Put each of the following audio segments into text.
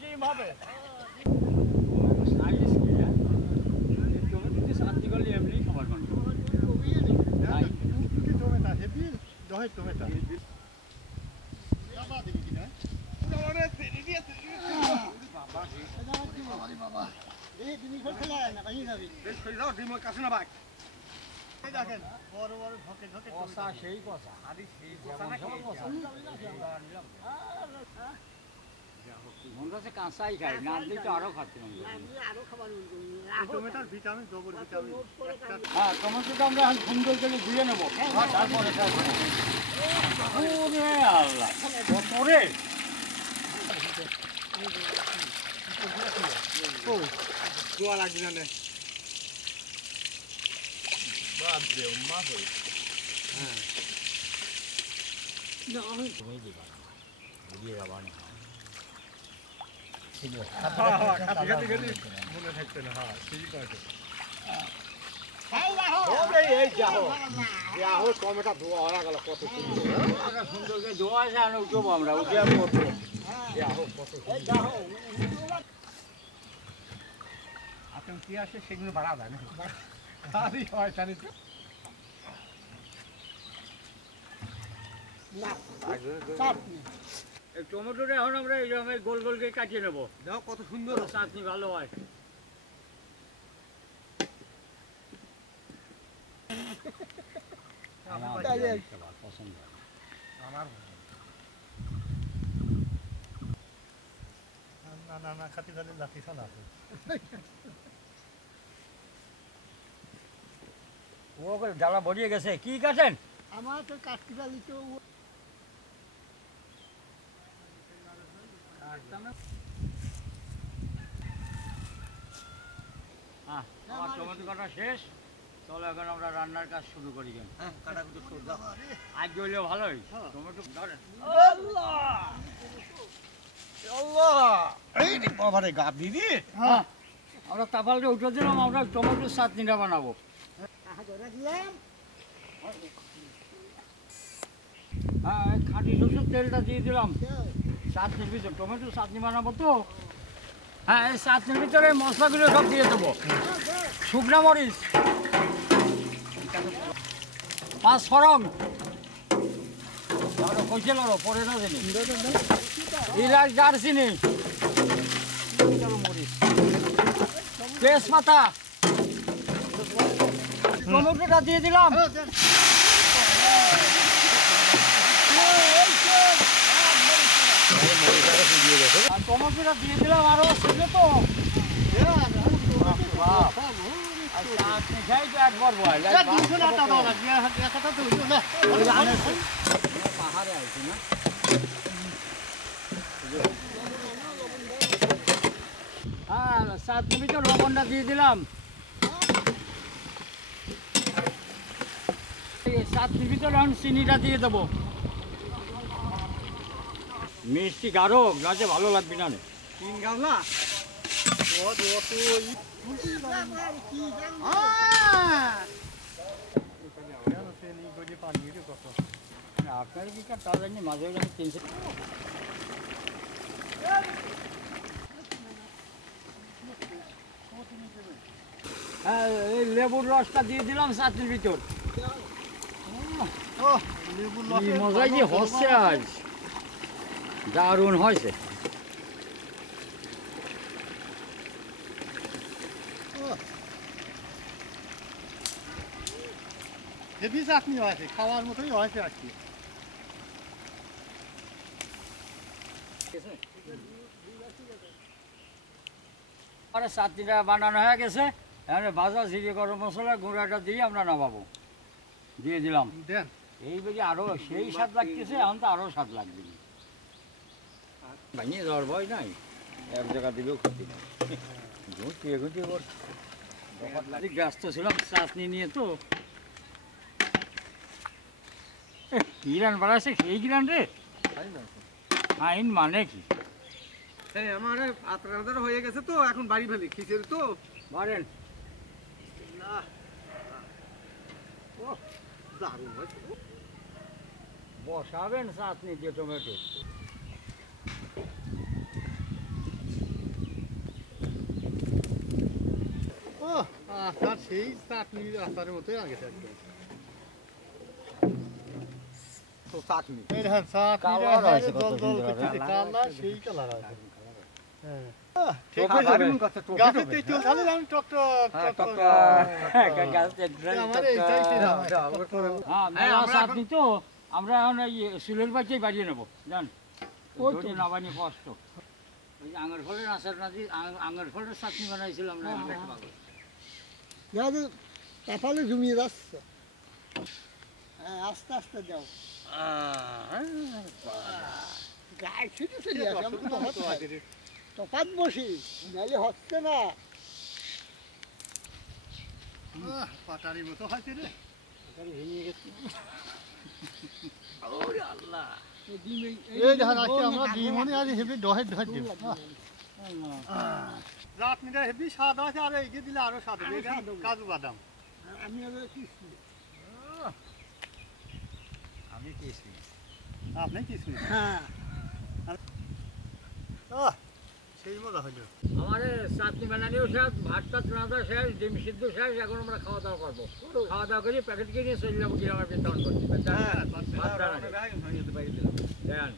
ডিম হবে সাইজ কি টমেটো দিয়ে সাথে করলে এমনি খাবার বানাবো টমেটো হেভি দহে টমেটো বাবা দেখি কিনা ওরে তেরি দিয়ে বাবা বাবা এই ডিম খেলা না কাই যাবি বেশ কই যাও ডিম কাছে না ভাই এই দেখেন বড় বড় ধকে ধকে কষা সেই কষা আদি সেই কষা না কষা মনে হচ্ছে কাঁচাই খাই না দিলে তো আরো খাচ্ছি টমেটোর ভিটামিন ডবল ভিটামিন হ্যাঁ টমেটোটা আমরা এখন সুন্দর করে ধুয়ে নেবো তারপরে আল্লাহ করে দোয়া লাগবে না হ্যাঁ তুমি দিবা দিয়ে যাবা না মনে থাকছে না হ্যাঁ ঠিক আছে টমেটো ধোয়া হয়ে গেল কত সুন্দর করে ধোয়া আছে আর উঠবো আমরা উঠে আপনার কি আসে সেগুলো বাড়া যায় না টমেটোটা এখন আমরা এইরকম গোল গোল করে কাটিয়ে নেবো দেখো কত সুন্দর চাটনি ভালো হয় পছন্দ আমার না না খাতি খালি লাঠি ছাড়া আছে ও ডালা ভরিয়ে গেছে কি কাটেন আমার তো কাটতে পারি তো আমার টমেটো কাটা শেষ চলো এখন আমরা রান্নার কাজ শুরু করি কেন আজ হইলেও ভালোই টমেটো গাপ দিদি আমরা তাপালটা উঠে দিলাম আমরা টমেটোর চাটনিটা বানাবো হ্যাঁ খাঁটি সরষের তেলটা দিয়ে দিলাম চাটনির ভিতরে টমেটো চাটনি বানাবো তো হ্যাঁ এই চাটনির ভিতরে মশলাগুলো সব দিয়ে দেবো শুকনা মরিচ পাঁচফোড়ন কইছে লড়ো পরে না জানি ইলাচ দারচিনি মরিচ তেজপাতা টমেটোটা দিয়ে দিলাম টমেটোটা দিয়ে দিলাম আরো ছিল তো আপনি খাই তো একবার পাহাড়ে আইছি না হ্যাঁ চাটনি তো লবণটা দিয়ে দিলাম চাটনির ভিতরে এখন চিনিটা দিয়ে দেবো মিষ্টি গাঢ় গাছে ভালো লাগবে না তিন গামলা আপনার কি তা জানি মাঝে মাঝে তিনশো হ্যাঁ এই লেবুর রসটা দিয়ে দিলাম চাটনির ভিতর মজাই যে হচ্ছে আজ দারুণ হয়েছে হেভি চাটনি হয়েছে খাওয়ার মতোই হয়েছে আর কি আরে চাটনিটা বানানো হয়ে গেছে এখানে ভাজা জিরে গরম মশলা গুঁড়াটা দিয়ে আমরা নামাবো দিয়ে দিলাম দেন এই বুঝি আরো সেই স্বাদ লাগতেছে এখন তো আরো স্বাদ লাগবে ভাঙিয়ে দেওয়ার ভয় নাই এক জায়গা দিলেও ক্ষতি নেই ঘুরতিয়ে ঘুরতিয়ে ব্যস্ত ছিলাম চাটনি নিয়ে তো কি রান বাড়াচ্ছে সেই গ্রান রে আইন মানে কি আমার আপনাদের হয়ে গেছে তো এখন বাড়ি ফেলি খিচুড়ি তো বাড়েন দারুণ হয়েছে বসাবেন চাটনি দিয়ে টমেটো আচার সেই চাটনি আচারের মতোই আগেছে একদম তো চাটনি এই দেখেন চাটনি কালার আছে কত জল জল সুন্দর, করতেছে হ্যাঁ। কালার সেই কালার আছে হ্যাঁ ঠিক টোকা আছে খাবে। গাছের তেঁতুল খালি আমি টক টক হ্যাঁ, টক টক টক টক। গাছের গ্রান আমার টক এইটাই টক। সেরা। হ্যাঁ, মেলা চাটনি তো আমরা এখন এই চুলের বাচ্চাই বাড়িয়ে নেবো জান যদি না বানিয়ে কষ্ট ওই যে আঙের ফলের আচার না দিয়ে আঙের ফলের চাটনি বানাইছিলাম না আমি দেখতে পাবো। যাদের কপালে জমিয়ে যাচ্ছে হ্যাঁ আস্তে আস্তে দাও গায়ে ছুটে চলে আসে আমি তো হচ্ছে তফাৎ বসি নাহলে হচ্ছে না পাটারি মতো হয়েছে রে ভেঙে গেছে এই দেখেন আজকে আমরা ডিমনে আজ হেবি দহে দহে ডিম চাটনিটা হেবি স্বাদ আছে আর এই দিলে আরো স্বাদ হবে কাজু বাদাম আমি আমি কিসমিস আপনি কিসমিস হ্যাঁ সেই মজা হইলো আমার চাটনি বানানিও শেষ ভাত টাত রাঁধা শেষ ডিম সিদ্ধ শেষ এখন আমরা খাওয়া দাওয়া করবো খাওয়া দাওয়া করে প্যাকেট কিনে চলে যাবো গ্রামের বিতরণ করতে দেন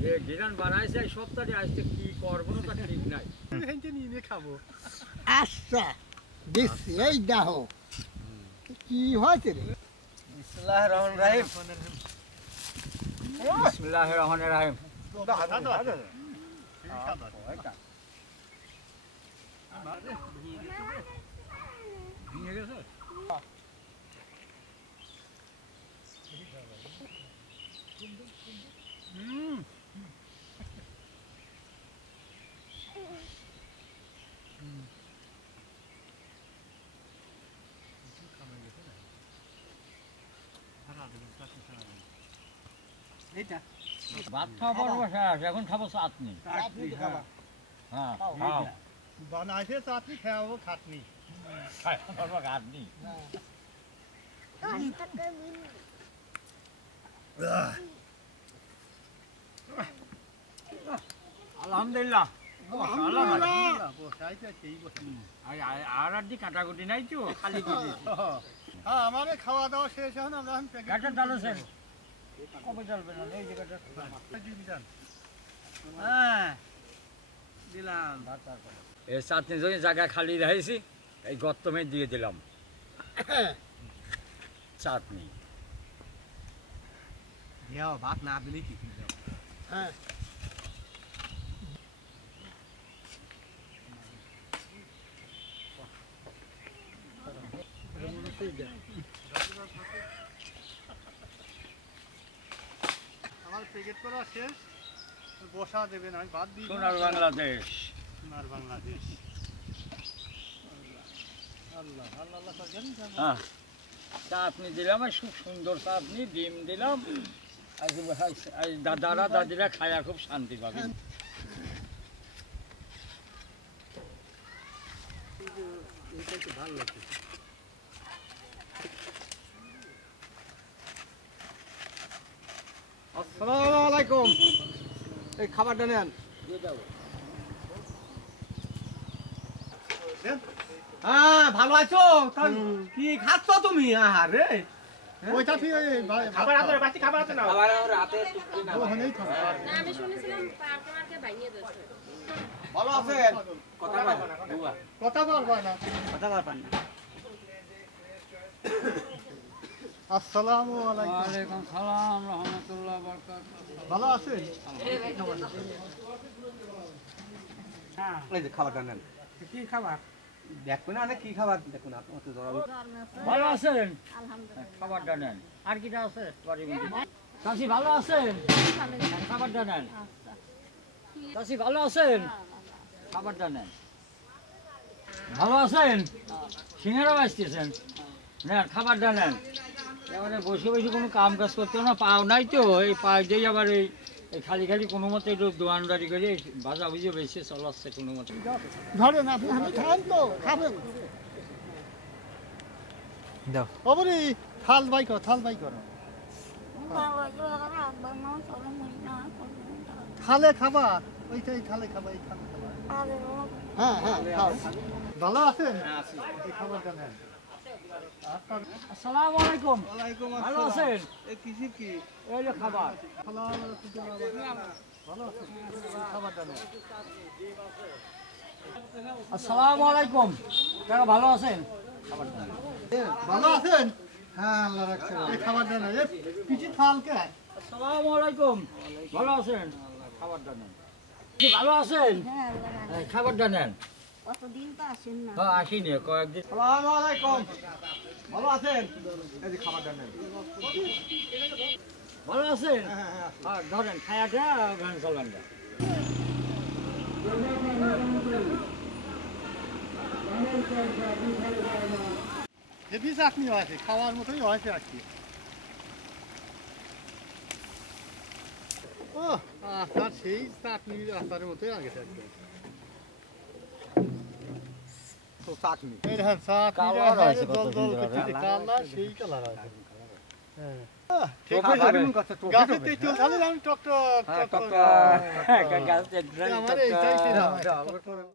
যে গিরান বানাইছে এই সপ্তাহে আসতে কি করবো না তার ঠিক নাই নিয়ে খাবো আচ্ছা দেখছি এই দেখো কি হয়েছে রে বিসমিল্লাহির রহমানির রহিম বিসমিল্লাহির রহমানির রহিম ভেঙে গেছে ভাত খাওয়া পর্ব শেষ এখন খাবো চাটনি হ্যাঁ খাও বানাইছে চাটনি খাওয়াবো খাটনি খাবো চাটনি আলহামদুলিল্লাহ আর আর দি কাটাকুটি নাই তো খালি হ্যাঁ আমার খাওয়া দাওয়া শেষ এখন আমরা কাটা ডালেছেন কবে চলবে না এই জায়গাটা হ্যাঁ দিলাম এই চাটনি যদি জায়গা খালি রাখছি এই গর্তমে দিয়ে দিলাম চাটনি ভাত না দিলে কি হ্যাঁ আমার প্যাকেট করা শেষ বসা দেবেন আমি ভাত দিই সোনার বাংলাদেশ সোনার বাংলাদেশ আল্লাহ আল্লাহ আল্লাহ জানি হ্যাঁ চাটনি দিলাম আর খুব সুন্দর চাটনি ডিম দিলাম আর দাদারা দাদিরা খায়া খুব শান্তি পাবে ভালো লাগছে আসসালামু আলাইকুম এই খাবারটা নেন হ্যাঁ ভালো আছো কি খাচ্ছ তুমি আরে ওইটা ঠিক খাবার আছে বাচ্চা খাবার আছে না ওখানেই থাকো না আমি শুনেছিলাম পার্টনারকে ভাঙিয়ে দিয়েছে ভালো আছেন কথা বলবা না কথা বলবেন না আসসালামু আলাইকুম ওয়ালাইকুম সালাম রহমতুল্লাহ বারাকাতুহু ভালো আছেন এই যে খাবারটা নেন কি খাবার দেখবেন না কি খাবার দেখুন আপনার তো জড়াবি ভালো আছেন আলহামদুলিল্লাহ খাবারটা নেন আর কিটা আছে চাষি ভালো আছেন খাবারটা নেন আচ্ছা চাষি ভালো আছেন খাবারটা নেন ভালো আছেন সিঙ্গারা বাঁচতেছেন নেন খাবারটা নেন এবারে বসে বসে কোনো কাম কাজ করতে না পাও নাই তো এই পাও দিয়ে আবার এই খালি খালি কোনো মতে একটু দোয়ানদারি করে ভাজা ভুজে বেশি চলাচ্ছে কোনো মতে ধরেন আপনি খান তো খাবেন ওবরি থাল বাই কর থাল বাই কর থালে খাবা ওইটাই থালে খাবা এই থালে খাবা হ্যাঁ হ্যাঁ খাও ভালো আছেন? এই খাবারটা নেন। আসসালামু আলাইকুম। ওয়ালাইকুম ভালো আসসালাম। আছেন? এই কিসির কি? এই যে খাবার। ভালো আছেন? এই খাবারটা নেন। আসসালামু আলাইকুম। কাকা ভালো আছেন? খাবারটা নেন। ভালো আছেন? হ্যাঁ, আল্লাহ রাখছে। এই খাবারটা নেন। এই পিচি থাল কে? আসসালামু আলাইকুম। ভালো আছেন? খাবারটা নেন। কি ভালো আছেন? এই খাবারটা নেন। কতদিন তো আসেন না। হ্যাঁ আসিনি কয়েকদিন। আসসালামু আলাইকুম। ভালো আছেন? এই যে খাবারটা নেন। ভালো আছেন? হ্যাঁ, হ্যাঁ। হ্যাঁ ধরেন খায়াটা গান চলেন না। হেভি চাটনি হয়েছে, খাওয়ার মতোই হয়েছে আর কি। ও তার সেই চাটনি আচারের মতোই আগেছে একদম। তো চাটনি এই দেখেন চাটনি কালার হয়েছে কত জল জল সুন্দর, করছে, হ্যাঁ। কালার সেই কালার আছে। হ্যাঁ ঠিক টোপে আছে যাবে। গাছের তেঁতুল খালি আমি টক টক হ্যাঁ টক কাকা টক। কাকা আমার এইটাই সেরা হয়।